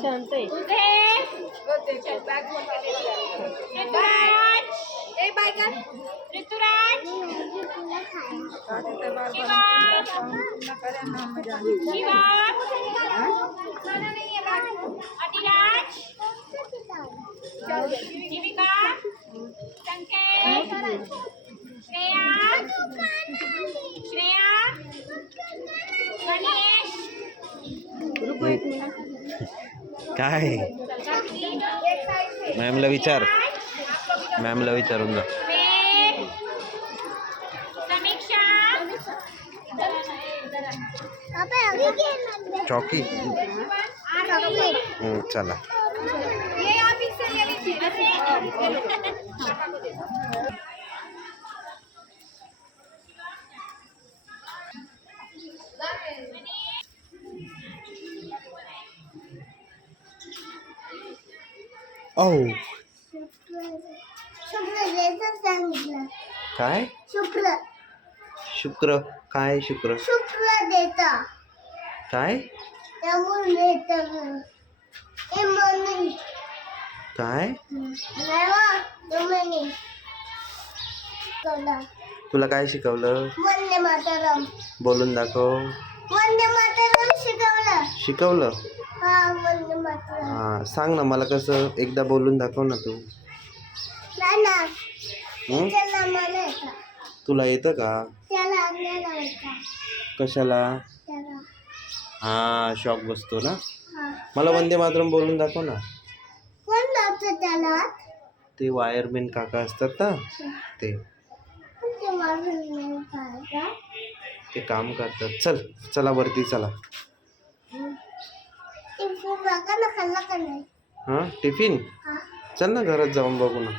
शांत आहे जीविका संकेत श्रेया श्रेया गणेश. काय मॅमला विचार. मॅमला विचारून जा. चौकी आरती हम्म, चला ये आप इससे ये लीजिए ओ शुक्र. काय शुक्र? शुक्र देता. काय? त्यामुळे ए मम्मी काय? तुम्ही तुला. काय शिकवलं? वंदे मातरम. बोलून दाखव. वंदे मातरम शिकवलं. शिकवलं? हा वंदे मातरम. हा सांग ना मला कसं एकदा बोलून दाखव ना तू. ना हं? त्याला मला येतं तुला येतं का? कशाला? हा शॉक बसतो ना? मला वंदे मातरम बोलून दाखव ना. कोण लावतं त्याला? ते वायरमॅन काका असतात ना? ते. ते काम करतात. चल चला वरती चला. हां टिफिन? चल ना घरात जाऊन बघू ना.